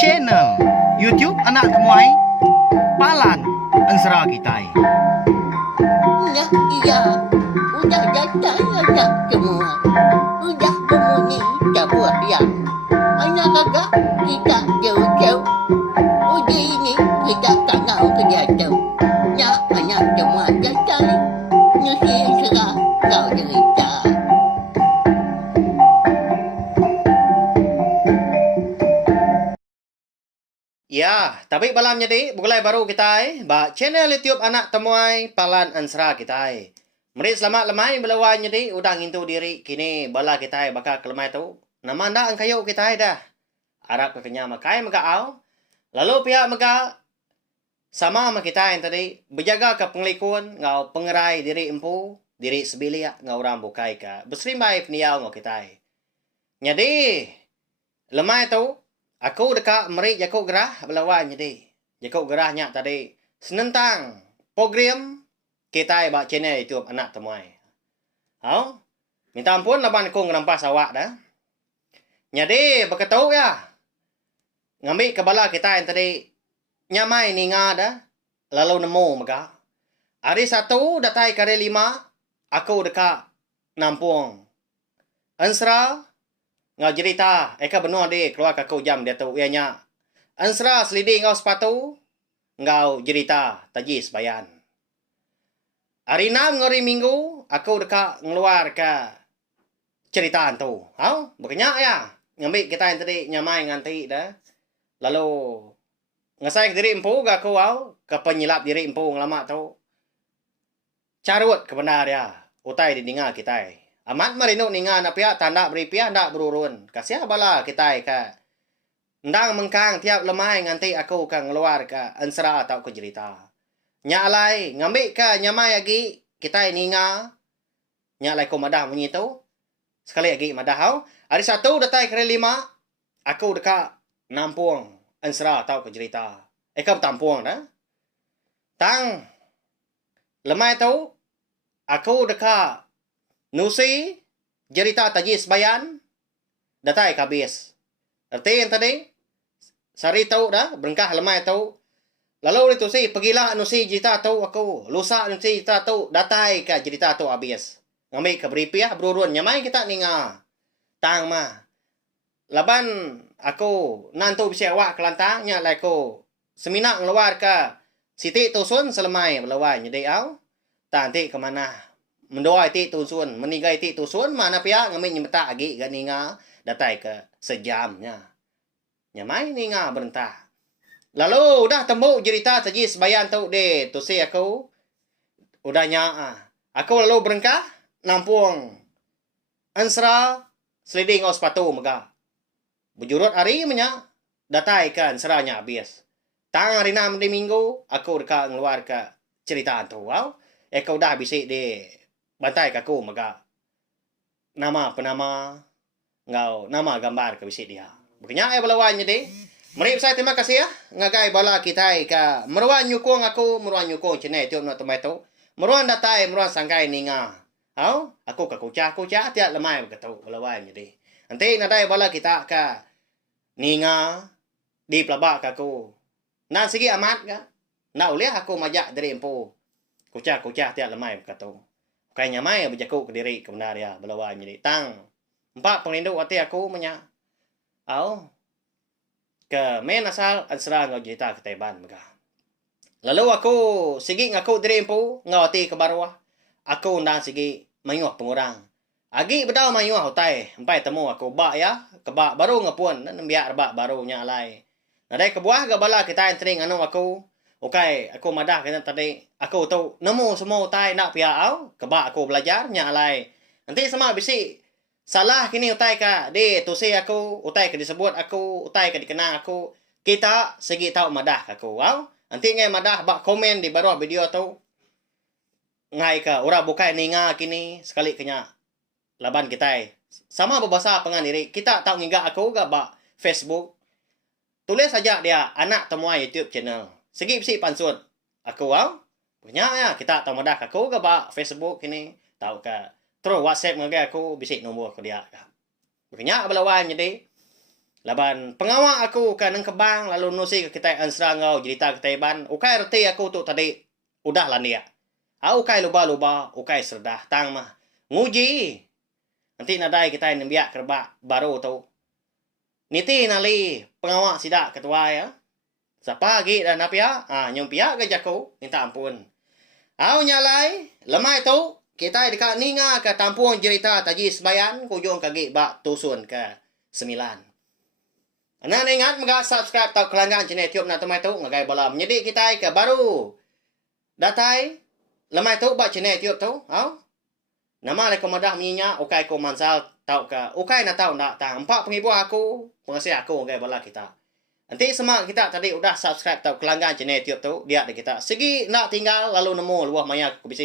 channel YouTube anak temuai Palan Ansra Kitai. Nah, iya, udah datang anak semua. Udah kemudian kita buat yang anak kakak kita jauh-jauh. Udah ini kita tak tahu kerja jauh. Nah, anak semua datang. Nusi serah kau cerita. Ya, tapi malam jadi bukulai baru kita ba channel YouTube anak temuai Palan Ansra kita. Meri selamat lemai belawan jadi udang intu diri kini bala kita bakal kelemai tu. Nama anda ang kayo kita dah. Arab ke kenya makai maka au. Lalu pihak maka sama sama kita yang tadi berjaga ke pengelikun ngau pengerai diri empu, diri sebilia ngau orang bukai ka. Besrimbai peniau ngau kita. Jadi lemai tu aku dekat meri jakuk gerah belawan jadi. Jakuk gerahnya tadi senentang program kita ba channel YouTube anak temuai. Hau? Minta ampun laban aku ngerampas awak dah. Jadi berketuk ya. Ngambil kebala kita yang tadi nyamai ninga dah. Lalu nemu maka. Hari satu datai kali 5 aku dekat Nampung. Ansra ngau cerita, eka benua de keluar kakau jam dia tu ianya. Ansra selidi ngau sepatu, ngau cerita tajis bayan. Hari 6 ngori minggu, aku dekat ngeluar ke ceritaan tu. Hau, berkenyak ya. Ngambil kita yang tadi nyamai nganti dah. Lalu ngesai diri empu ga aku au ke penyilap diri empu ngelama tu. Carut ke benar ya. Utai di dengar kita. Amat merinu ninga na pihak tanda beri pihak ndak berurun. Kasih bala kita ka. Ndang mengkang tiap lemai nganti aku ka ngeluar ka ansra atau ke cerita. Nya alai ngambil ka nyamai lagi kita ninga. Nya alai ko madah bunyi tu. Sekali lagi madah hau. Hari satu datai kali 5 aku dekat Nampung ansra atau ke cerita. Eka bertampuang dah. Tang lemai tu aku dekat Nusi, cerita tajis bayan, datai kabis. Arti yang tadi, sari tahu dah, berengkah lemai tahu. Lalu itu sih, pergilah Nusi cerita tahu aku. Lusa Nusi cerita tahu, datai ke cerita tahu habis. Ngambil ke beripiah, berurun. Nyamai kita ninga. Tang mah. Laban aku nantu bisa awak kelantangnya lah aku. Seminak ngeluar ke Siti Tusun selemai melawan. Jadi au, nanti kemana? Mendoai ti tusun, menigai ti tusun, mana pihak ngambil nyemeta lagi ke ninga, datai ke sejamnya. Nyamai ninga berentah. Lalu udah tembuk cerita tajis bayan tu de, tu si aku, udahnya, aku lalu berengkah, Nampung, ansra, seliding ngau sepatu mega. Bujurut hari menya, datai ke ansranya habis. Tang hari 6 di minggu, aku dekat ngeluar ke cerita tu, wow. Aku dah bisik de, bantai kaku maka nama penama ngau nama gambar ke bisik dia. Berkenyak belawan jadi. Mari saya terima kasih ya. Ngagai bala kita ka meruan nyukung aku meruan nyukung channel tiup no tomato. Meruan datai meruan sangkai ninga. Hau, aku ka kucah tiap lemai begitu belawan jadi. Nanti nadai bala kita ka ninga di pelabak kaku. Nan segi amat ka. Na uliah aku majak dari empu. Kucah tiap lemai begitu. Kayaknya mai berjakuk ke diri ke benar ya belawan jadi tang 4 penginduk hati aku menya au ke main asal ansra ngau cerita ke Taiban mega. Lalu aku sigi ngaku diri empu ngau hati ke barwah. Aku ndang sigi mayuh pengurang. Agi bedau mayuh utai empai temu aku bak ya ke bak baru ngapun nan biak bak barunya alai. Nadai ke buah ke bala kita yang tering anu aku. Okay, aku madah kena tadi. Aku tahu nemu semua utai nak pihak au. Kebak aku belajar nya alai. Nanti sama bisi salah kini utai ka. De tu si aku utai ka disebut aku, utai ka dikenang aku. Kita segi tahu madah aku au. Nanti ngai madah bak komen di bawah video tu. Ngai ka ora bukai ninga kini sekali kenya laban kita. Sama berbahasa pengan diri. Kita tahu ngiga aku ga bak Facebook. Tulis saja dia anak temuai YouTube channel. Segi bisi pansut. Aku wow. Punya ya kita tahu madah aku ke ba Facebook ini. Tahu ke. Terus WhatsApp ngage aku bisi nombor ke dia. Punya belawan jadi. Laban pengawak aku ka nang kebang lalu nusi ke kita ansra ngau cerita kita ban. Ukai reti aku tu tadi udah lah dia. Ukai luba-luba, ukai serdah tang mah. Nguji. Nanti nadai kita yang biak kerbak baru tu. Niti nali pengawak sidak ketua ya. Siapa lagi dan apa ya? Nyom pihak ke jaku, minta ampun. Nyalai, lemai tu, kita dekat ninga ke tampung cerita taji sebayan, kujung kagi bak tusun ke 9. Anda ingat mga subscribe tau kelanggan channel YouTube na tumay tu, ngagay balam. Jadi kita ke baru. Datai, lemai tu bak channel YouTube tu, nama le komadah minyak, ukai ko mansal tau ke, ukai na tau nak tang. 4 penghibur aku, pengasih aku ngagay bala kita. Nanti semak kita tadi udah subscribe tau kelanggan channel YouTube tu, dia ada kita. Segi nak tinggal lalu nemu luah maya aku bisa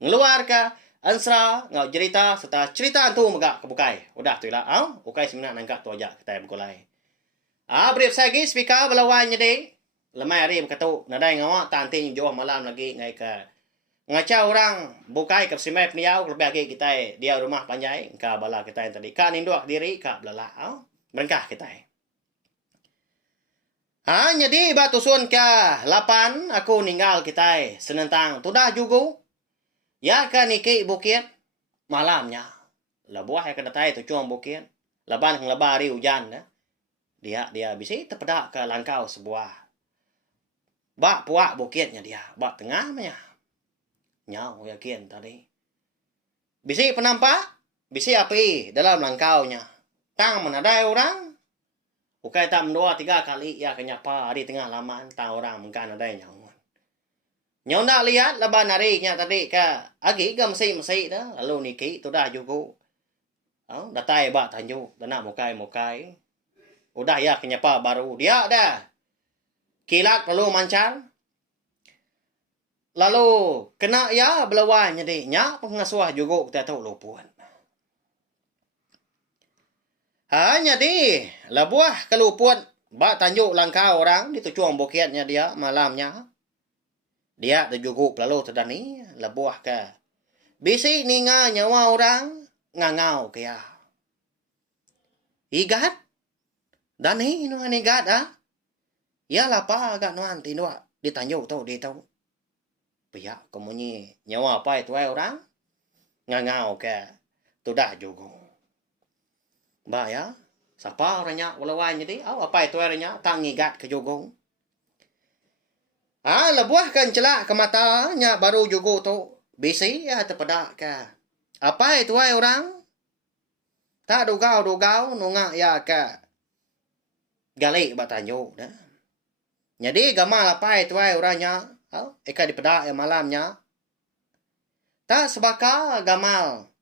ngeluar ke ansra ngau cerita serta cerita tu megak kebukai. Udah tu lah, ukai seminat nangkap tu aja kita bergolai. Brief saya lagi speaker belawan jadi lemai hari berkata nadai ngawak tanti jauh malam lagi ngai ke ngaca orang bukai ke simai peniau lebih lagi kita dia rumah panjai ka bala kita yang tadi ka ninduak diri ka belala berkah kita. Jadi batusun ke 8 aku ninggal kita senentang tudah juga. Ya ke niki bukit malamnya. Labuah ya ke datai tu cuma bukit. Laban ke lebari hujan dah. Dia bisa terpedak ke langkau sebuah. Bak puak bukitnya dia. Bak tengah manya. Nyau yakin tadi. Bisa penampak. Bisa api dalam langkaunya. Tang menadai orang. Ukai tak 2-3 kali ya kenyapa di tengah laman. Tang orang mungkin adai nyau. Nyau nak lihat laban harinya tadi ke. Agi ke mesi-mesi dah. Lalu niki tu dah juga. Datai bak tanjuk. Tanah mukai-mukai. Udah ya kenyapa baru. Dia dah. Kilat lalu mancar. Lalu kena ya belawan jadi. Nyak pengasuh juga kita tahu lupuan. Jadi labuah kelupuan bak tanjuk langkau orang di tujuan bukitnya dia malamnya. Dia terjuguk lalu terdani labuah ke. Bisi ninga nyawa orang ngangau kaya. Igat? Dani nuan igat Ya lapa agak nuan tinua ditanjuk tau di tau. Pihak kemunyi nyawa apa itu orang ngangau ke. Tudah juguk. Ba ya, siapa orangnya walawan jadi, apa itu orangnya tangigat ke jogong. Lebuah kan celak ke matanya baru jogo tu. Bisi ya terpedak ke. Apa itu orang? Tak dugau nungak ya ke. Galik batanyo dah. Jadi gamal apa itu orangnya? Eka dipedak ya malamnya. Tak sebaka gamal.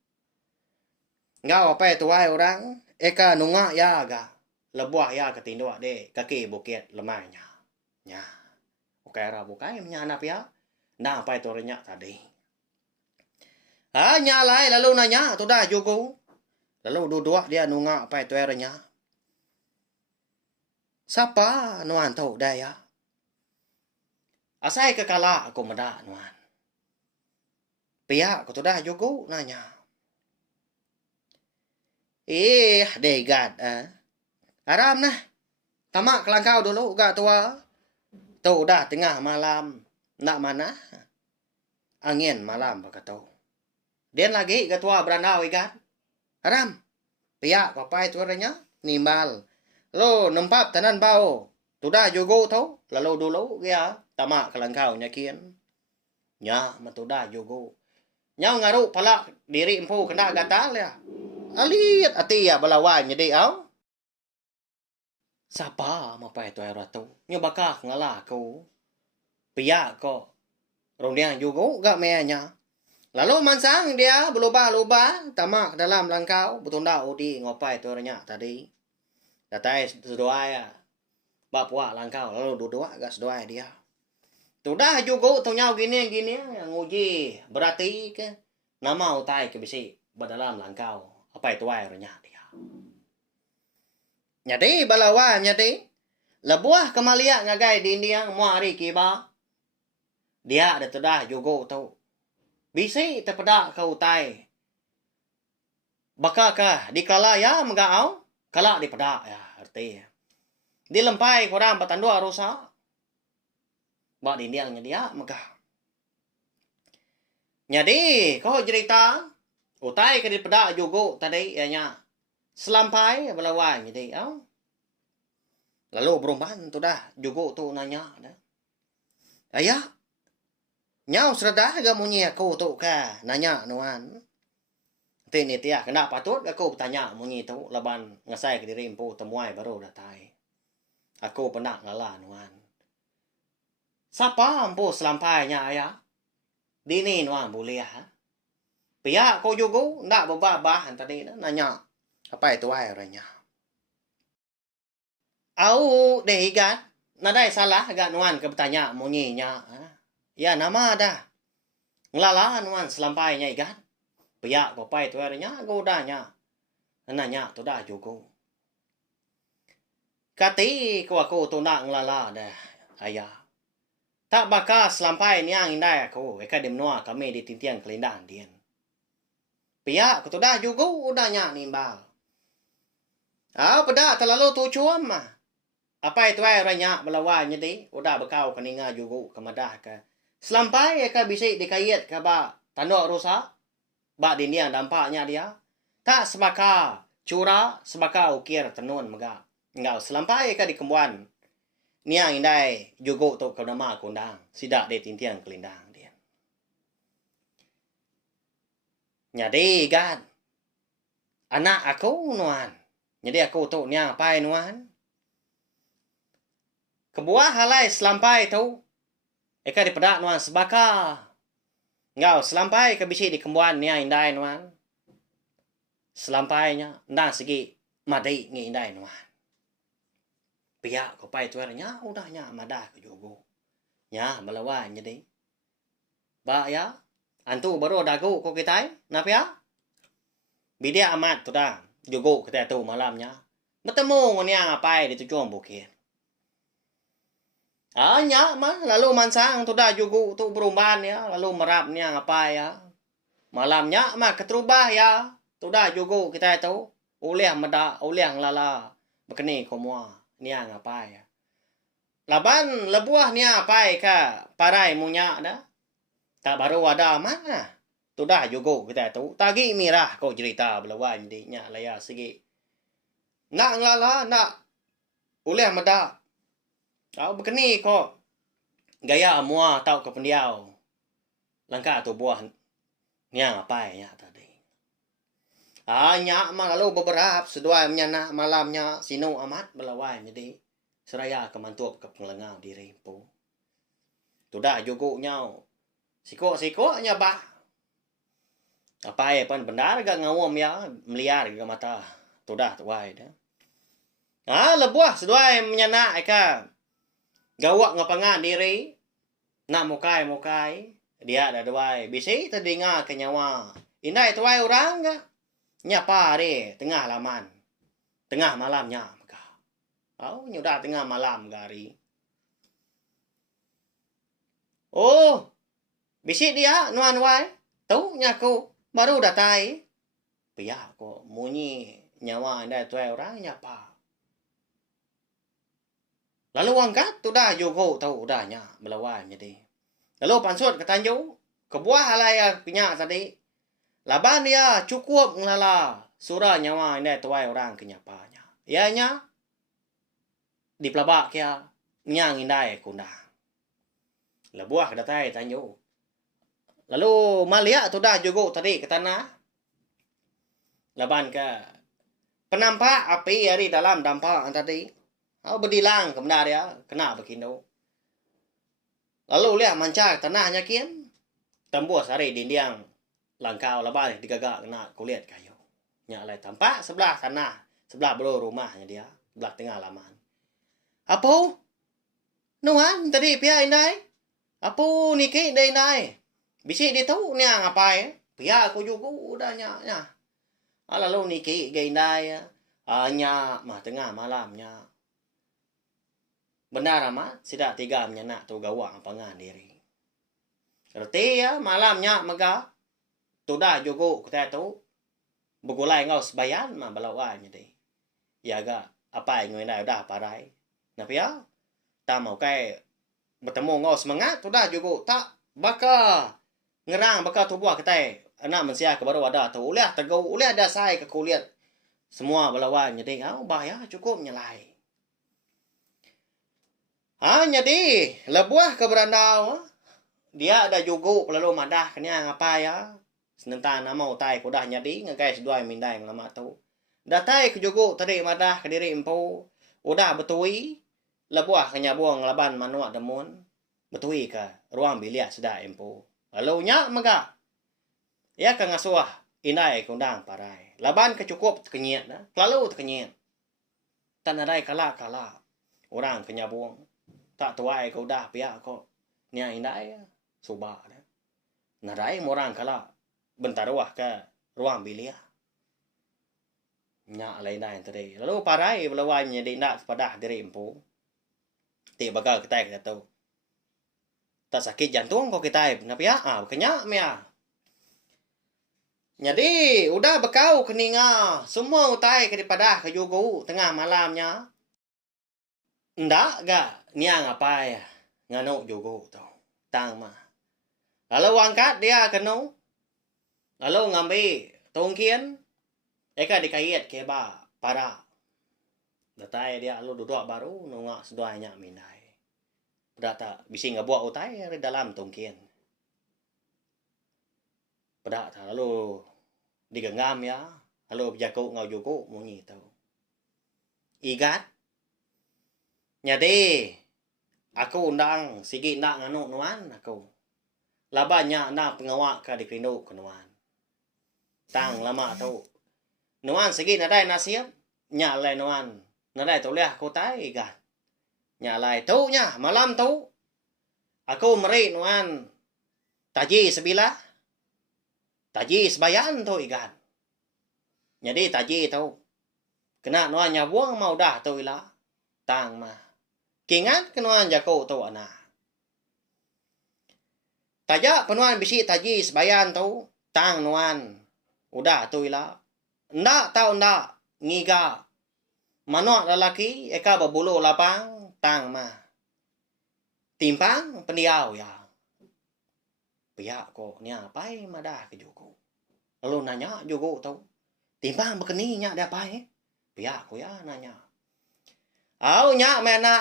Ngau apa itu orang? Eka nungak ya ga. Lebuah ya ketindua de kaki bukit lemahnya. Ya. Bukai ra bukai menyanap ya. Nah apa itu renyak tadi. Nyalai lalu nanya tu dah juga. Lalu duduk dia nungak apa itu renyak. Siapa nuan tahu dah ya. Asai kekala aku meda nuan. Pihak aku tu dah juga nanya. Degat. Aram nah. Tamak kelangkau dulu gak tua. Tu dah tengah malam. Nak mana? Angin malam berkata. Dia lagi gak tua berandau ikat. Aram. Pihak apa itu orangnya? Nimbal. Lo nempap tanan bau. Tu dah juga tau. Lalu dulu ya. Tamak kelangkau nyakin. Ya, matu dah juga. Nyau ngaru palak diri empu kena gatal ya. Alit ati ya balawan jadi Siapa mapa itu air ratu? Nyobakah ngalah aku. Pia ko. Rondiang juga gak meanya. Lalu mansang dia berubah-ubah tamak dalam langkau betunda udi ngopai itu orangnya tadi. Datai sedoa ya. Bak puak langkau lalu duduk gak sedoa dia. Sudah juga tunyau gini yang uji berarti ke nama utai ke bisi berdalam langkau. Apa itu airnya dia. Jadi balawan jadi. Lebuah kemaliak ngagai di India muari kiba. Dia ada tudah juga tu. Bisi terpedak ke utai. Bakakah dikala ya megau. Kala dipedak ya. arti. Di lempai korang patandua rusa. Bak diniangnya dia maka. Jadi, kau cerita utai ke di pedak juga tadi ianya. Selampai belawan jadi, lalu berumpahan tu dah juga tu nanya dah. Ayah, nyau serdah ga munyi aku tu ka nanya nuan. Tini tia kena patut aku bertanya munyi tu laban ngasai ke diri empu temuai baru datai. Aku pernah ngalah nuan. Siapa empu selampainya ayah? Dini nuan boleh ha? Pihak kau juga nak berbabah tadi nanya. Apa itu ay orangnya? Au deh igat. Nadai salah agak nuan ke bertanya munyinya. Ya nama dah. Ngelala nuan selampainya igat. Pihak kau pai tu orangnya godanya. Nanya tu dah juga. Kati kau aku tu nak ngelala dah ayah. Tak bakal selampai ni ang indai aku. Eka dimnoa kami di tintiang kelindang dian. Pihak kau tu dah juga udahnya nimbal. Pada terlalu tu cuam mah. Apa itu ay ranya belawan jadi udah bekau keninga juga kemadah ke. Selampai eka bisik dikait ke ba tanduk rusak. Ba diniang dampaknya dia. Tak sebaka cura sebaka ukir tenun mega. Enggak selampai eka dikembuan. Niang indai juga tu kau nama kundang. Sidak di tintiang kelindang dia. Jadi kan. Anak aku nuan. Jadi aku tu niang apa nuan. Kebuah halai selampai tu. Eka dipedak nuan sebaka. Ngau selampai ke bisi di kembuan niang indai nuan. Selampainya ndang segi madi ngi indai nuan. Pihak ko pai tuarnya udahnya madah ke jogo. Nya balawan jadi. Ba ya. Antu baru dagu ko kitai. Napa ya? Bidia amat tu dah. Jogo kita tu malamnya. Bertemu niang apa di tujuan bukit. Nya mah lalu mansang tu dah jogo tu beruban ya. Lalu merap niang apa ya. Malamnya mah keterubah ya. Tu dah jogo kita tu. Uleh meda, uleh lala. Bekeni ko mua. Niang apa ya. Laban lebuah niang apa ka parai munya dah. Tak baru ada mana. Tu dah juga kita tu. Tagi mirah kau cerita belawan di nya laya segi. Nak ngala nak uleh meda. Kau bekeni kau gaya mua tau ke pendiau. Langkah tu buah niang apa ya tadi. Nya mah lalu beberapa sedua menyana malamnya sinu amat belawan jadi seraya kemantup ke pengelengau diri pu. Tu dah juga nyau. Siko nya bah. Apa ya pan benar gak ngawam ya meliar ke mata. Tu dah tu wai dah. Lebuah sedua menyana eka. Gawak ngapangan diri. Nak mukai. Dia ada dua. Bisi terdengar ke nyawa. Indai tu wai orang gak. Nyapa re tengah laman. Tengah malamnya. Nyudah tengah malam gari. Oh. Bisik dia nuan wai. Tahu nyaku baru datai. Pihak ko munyi nyawa indai tu orang nyapa. Lalu angkat tu dah jogo tahu udahnya belawan jadi. Lalu pansut ke tanjung. Kebuah halai pinyak tadi. Laban dia cukup ngelala surah nyawa indai tuai orang kenyapanya. Ianya di pelabak kia nyang indai kundang. Lebuah datai tanju. Lalu malia tu dah juga tadi ke tanah. Laban ke penampak api hari dalam dampak tadi. Berdilang ke benar ya kena begindo. Lalu lihat mancak tanahnya kian. Tembus hari dindiang. Langkau laban digagak kena kulit kayu. Nyalai tampak sebelah tanah. Sebelah belah rumahnya dia. Sebelah tengah laman. Apa? Nuan tadi pihak indai. Apa niki day indai? Bisik dia tahu ni apa ya? Pihak aku juga udahnya. Lalu niki gay indai. Nya mah tengah malamnya. Benar amat. Sidak tiga menyenak tu gawang pangan diri. Erti ya malamnya megah. Tu dah juga kita tu. Begulai ngau sebayan mah belawan jadi. Ya agak apa yang ngoi udah parai. Nah ya, ta mau kai bertemu ngau semangat udah juga tak baka ngerang baka tubuh kita anak manusia ke baru ada tu ulah tegau ulah ada sai ke kuliah semua belawan jadi bahaya cukup nyelai. Jadi lebuah ke berandau dia ada juga perlu madah kena ngapa ya. Senentang nama utai kudah jadi ngagai sedua mindai lama tu. Datai ke juga tadi madah ke diri empu udah betui lebuah kenya buang laban manuak demun betui ke ruang bilik sudah empu. Lalu nya maga ya ke ngasuah indai kundang parai. Laban kecukup kenyit na. Lalu kenyit. Tan adai kala orang kenya buang. Tak tuai kau dah pihak kau. Nya indai subak na. Nadai orang kala bentar wah ke ruang bilik. Nya lain dah tadi. Lalu parai belawai menjadi nak pada diri empu. Ti bagal kita tahu. Tak sakit jantung kau kita. Kenapa ya? Kenyak mea. Jadi, udah bekau keninga. Semua utai ke daripada ke jugu tengah malamnya. Ndak gak niang apa ya. Nganu jugu tu. Tang mah. Lalu angkat dia kenu. Lalu ngambil tongkian. Eka dikait ke ba para. Datai dia lalu duduk baru nungak seduanya mindai. Pada bisi ngabuat utai di dalam tongkian. Pada lalu digenggam ya. Lalu berjaku ngau juku munyi tu. Igat. Jadi aku undang sigi nak nganu nuan aku. Labanya nak pengawak ka dikrindu ke nuan. Tang lama tu. Nuan sigi nadai nasiap. Nya lai nuan. Nadai tu liah aku tai igat. Nya lai tu nya malam tu. Aku meri nuan. Taji sebilah. Taji sebayan tu igat. Jadi taji tu. Kena nuan nyabuang mau dah tu ilah. Tang mah. Kingat kenuan jago tu anak. Tajak penuan bisi taji sebayan tu. Tang nuan. Udah tu ilah. Ndak tahu ndak. Ngiga. Manuak lelaki. Eka berbulu lapang. Tang mah. Timpang pendiau ya. Pihak ko ni apai madah ke jugo. Lalu nanya jugo tu. Timpang berkeni nya dia apai. Pihak ko ya nanya. Nya mena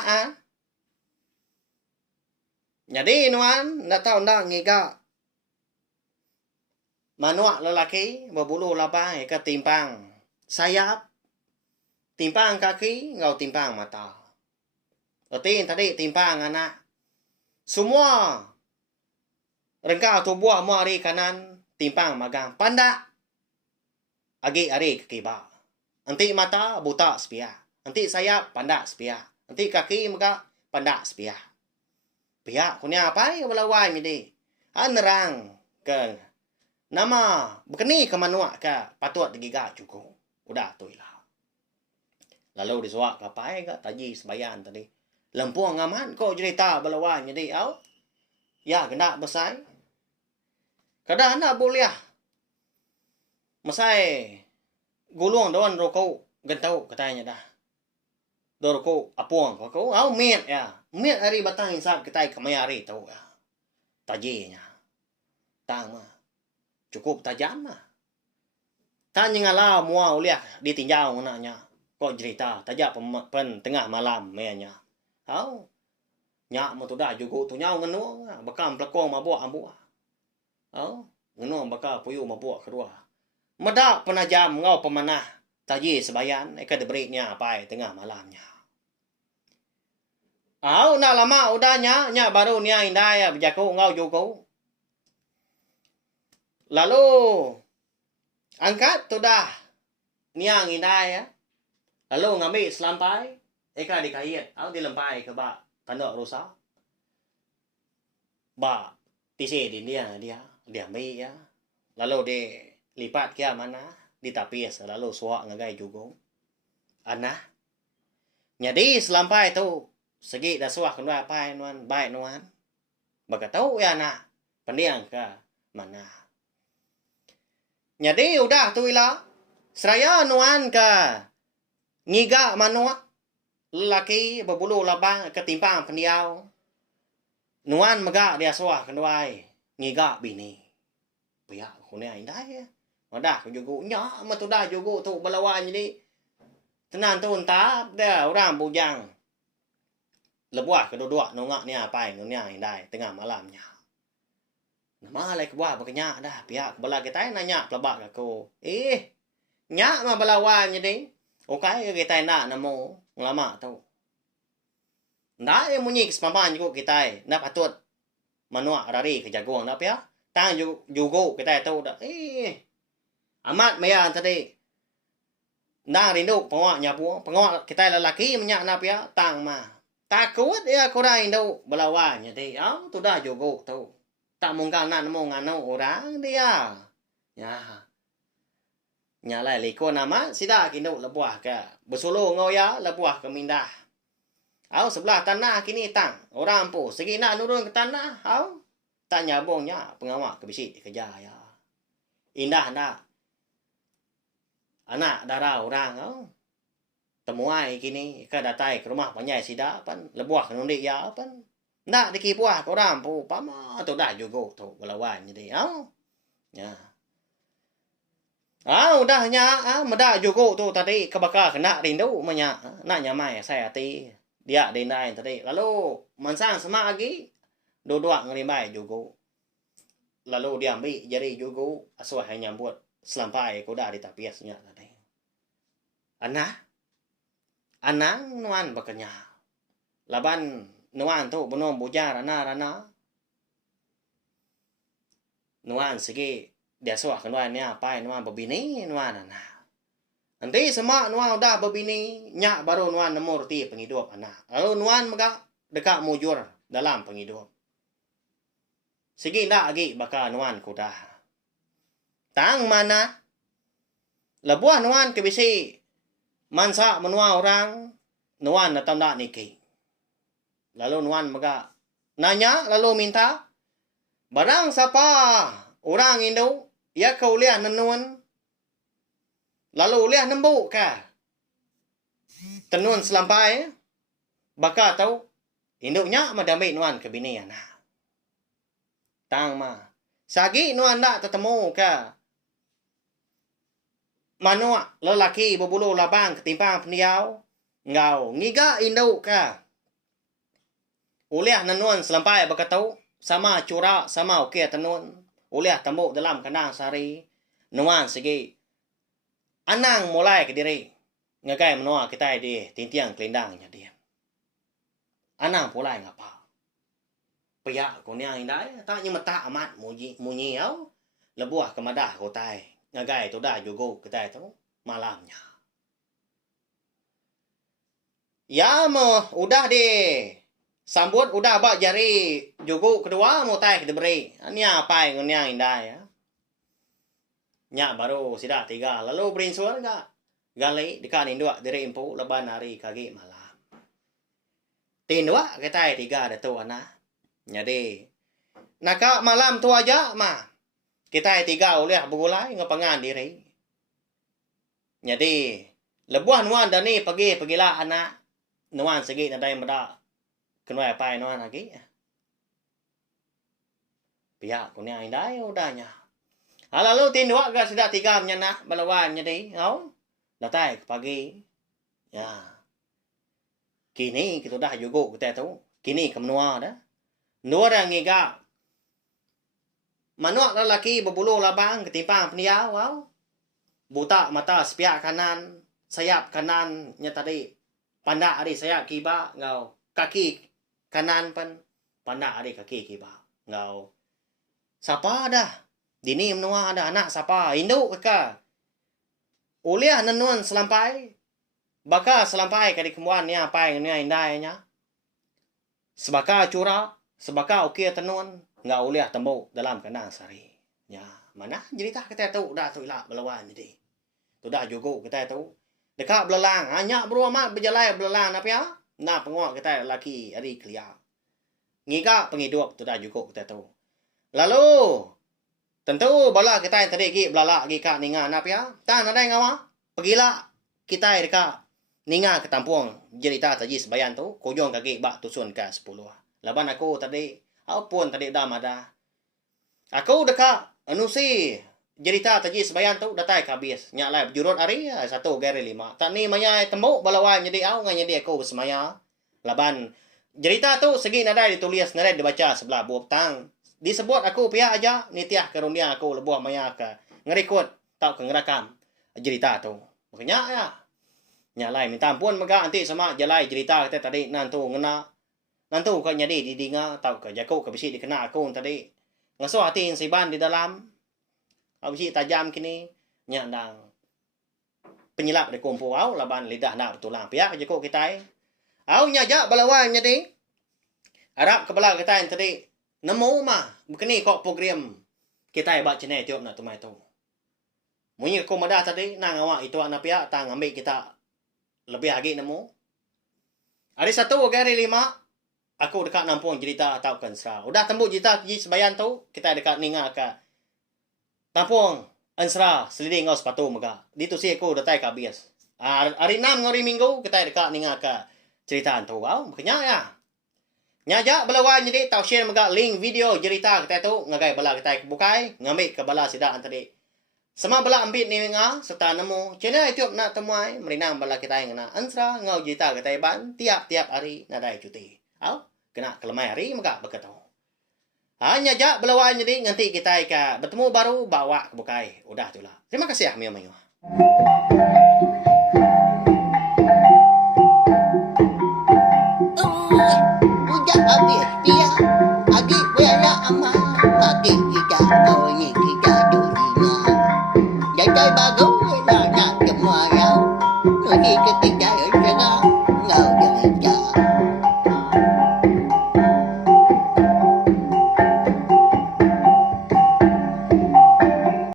Jadi nuan ndak tahu ndak ngiga. Manuak lelaki berbulu lapang ke timpang sayap. Timpang kaki ngau timpang mata. Arti tadi timpang anak. Semua rengkau tubuh mu hari kanan timpang magang pandak. Agi hari kekiba. Anti mata buta sepia. Anti sayap pandak sepia. Anti kaki maga pandak sepia. Pihak kunya apa yang melawai midi. Nerang ke nama berkeni ke manuak ke patut digigak cukup. Udah tu ilah. Lalu disuak kapai ke taji sebayan tadi. Lempuang aman kau cerita belawai midi au. Ya kena besai. Kada anak boleh. Masai gulung doan rokok gentau katanya dah. Doroko apuang ko au miet ya. Miet hari batang insap kita kemayari tahu ya. Tajinya. Tang mah. Cukup tajam mah. Tanya ngala mua uliah ditinjau nanya. Kok cerita tajak pen tengah malam menya. Au. Nya mo tu dah jugo tu nyau ngenu bakam plekong mabuk ambu. Au. Ngenu bakal puyu mabuk kedua. Medak penajam ngau pemanah. Taji sebayan eka debreknya apa tengah malamnya. Nak lama udahnya nya baru nia indai berjaku ngau jugo. Lalu angkat tu dah niang indai ya. Lalu ngambil selampai eka dikait au dilempai ke ba tanduk rusa. Ba tisi di dia ambil ya. Lalu dilipat ke mana ditapis lalu suak ngagai jugo. Anah. Jadi selampai tu segi dah suak kena apa nuan baik nuan. Baka tahu ya nak pendiang ke mana. Jadi udah tu ilah seraya nuan ke Ngiga manua lelaki berbulu labang ketimpang pendiau. Nuan megak dia suah kenduai. Ngiga bini. Pihak aku ni indah ya. Madah juga nya matudah juga tu balawan jadi. Tenan tu entah dia orang bujang. Lebuah kedua-dua nongak ni apa yang ni indah tengah malamnya. Nama lai kebuah berkenyak dah. Pihak bala kita nanya pelabak aku. Nyak mah balawan jadi. Okay kita nak namo lama tu. Ndak yang munyi kesempatan juga kita. Ndak patut manua rari ke jagung ndak ya. Tang juga kita tahu dah. Amat maya tadi. Nang rindu pengok nyapu. Pengok kita lelaki menyak ndak ya. Tang mah. Takut ya kurang rindu balawan jadi. Tu dah juga tu. Tak mungkin nak nemu ngano orang dia. Ya. Nyalai liko nama sida kinu lebuah ke. Bersuluh ngoya lebuah ke mindah. Sebelah tanah kini tang. Orang pun segi nak nurun ke tanah. Tak nyabungnya pengawak ke bisik dikejar ya. Indah nak. Anak darah orang. Temuai kini ke datai ke rumah panyai sida pan. Lebuah ke nundik ya pan. Nak dikipuah ke orang pun. Pama tu dah juga tu. Belawan jadi. Ya. Udahnya. Medak juga tu tadi kebakar kena rindu. Nak nyamai saya hati. Dia dendain tadi. Lalu mansang semak lagi. Dua-dua ngerimbai juga. Lalu dia ambil jari juga. Asuh hanya buat selampai kuda di tapiasnya tadi. Anang nuan bakanya. Laban nuan tu benom bujar rana. Nuan segi dia suah kenuan ni apa nuan berbini nuan anak. Nanti semua nuan udah berbini, nyak baru nuan nemu reti penghidup anak. Lalu nuan megak dekat mujur dalam penghidup. Segi ndak lagi bakal nuan kuda. Tang mana? Lebuah nuan ke bisi mansa menua orang, nuan datang dak niki. Lalu nuan megak nanya, lalu minta, barang siapa orang Indo, ya kau lihat nenun. Lalu lihat nembuk kah? Tenun selampai. Bakal tahu. Induknya madamik nuan ke bini anak. Tang ma. Sagi nuan tak tertemu kah? Manua lelaki berbulu labang ketimpang pendiau. Ngau ngiga induk kah? Uliah nenun selampai bakal tahu. Sama curak, sama okey tenun. Uliah tembuk dalam kandang sari. Nuan segi. Anang mulai ke diri. Ngagai menua kita di tintiang kelindangnya dia. Anang mulai ngapa? Pihak ko niang indai. Tak nyemeta amat munyi au. Lebuah kemadah ko tai. Ngagai tu dah juga kita tu. Malamnya. Ya mo udah deh. Sambut udah bak jari juga kedua mau tai ke diberi. Ini apa yang niang indai ya. Nyak baru sidak 3. Lalu berinsuar enggak? Gali dekat induk diri impu leban hari kaki malam. Tindua kita 3 datu anak. Jadi nak malam tu aja mah. Kita 3 oleh bergulai ngepangan diri. Jadi lebuah nuan dani pergilah anak. Nuan segi nadai medak. Kenapa apa nuan lagi? Pihak kunia indai udahnya. Lalu tindua ke sudah 3 menyenak balawan jadi. Datai pagi. Ya. Kini kita dah juga kita tahu. Kini ke menua dah. Nua dah ngiga. Manuak lelaki berbulu labang ketimpang pendiau. Buta mata sepiak kanan. Sayap kanannya tadi. Pandak ada sayap kiba. Ngau. Kaki kanan pun. Pandak ada kaki kiba. Ngau. Siapa dah? Dini menua ada anak siapa? Induk kakak. Uliah nenun selampai. Baka selampai kadi kemuan ni apa yang ni indahnya. Sebaka curah. Sebaka okey tenun. Nggak uliah tembuk dalam kandang sari. Ya. Mana? Jadi tak kita tahu. Dah tu ilah belawan jadi. Tu dah juga kita tahu. Dekat belalang. Hanya beruamat berjalan belalang. Apa ya? Nah penguak kita lelaki. Hari kelia. Ngiga penghidup. Tu dah juga kita tahu. Lalu. Tentu bala kita yang tadi belala lagi kak ningan apa ya? Tan ada yang ngawa? Pergilah kita dekat ninga ketampuang cerita tadi sebayan tu kujung kaki bak tusun ke 10. Laban aku tadi pun tadi dah ada. Aku dekat anu si cerita tadi sebayan tu datai habis. Nyak lai jurut hari 1 gari 5. Tak ni maya tembuk balawan jadi au nganya dia aku bersemaya. Laban cerita tu segi nadai ditulis nadai dibaca sebelah buah petang. Disebut aku pihak aja nitiah karunia aku lebuah maya ke ngerikut tau ke ngerakam cerita tu. Makanya ya. Nyalai minta ampun mega nanti sama jalai cerita kita tadi nantu ngena. Nantu kau nyadi di dinga tau ke jaku ke bisi dikena aku tadi. Ngaso hati siban di dalam. Bisi tajam kini nyandang. Penyilap di kumpul au laban lidah nak betulang pihak jaku kita. Au nyaja balawan nyadi. Harap kepala kita tadi nemu mah bekeni kok program kita buat channel YouTube nak tumai tu. Munyi aku madah tadi nang awak itu anak pihak tang ambil kita lebih lagi nemu. Hari 1 hari 5 aku dekat nampung cerita tau kan Ansra. Udah tembuk cerita sebayan tu kita dekat ninga ke tampung Ansra seliding ngau sepatu mega. Di tu si aku datai ke habis. Hari 6 hari minggu kita dekat ninga ke cerita tu. Makanya ya. Nyaja balawan jadi tau share mega link video cerita kita tu ngagai bala kita bukai ngambil ke bala sidaan tadi. Sama bala ambit ni nga serta nemu channel YouTube nak temuai merinang bala kita yang na Ansra ngau cerita kita ban tiap-tiap hari nadai cuti. Kena kelemai hari mega begitu. Hanya jak balawan jadi nanti kita bertemu baru bawa ke bukai. Udah tu lah. Terima kasih Amir Mayu.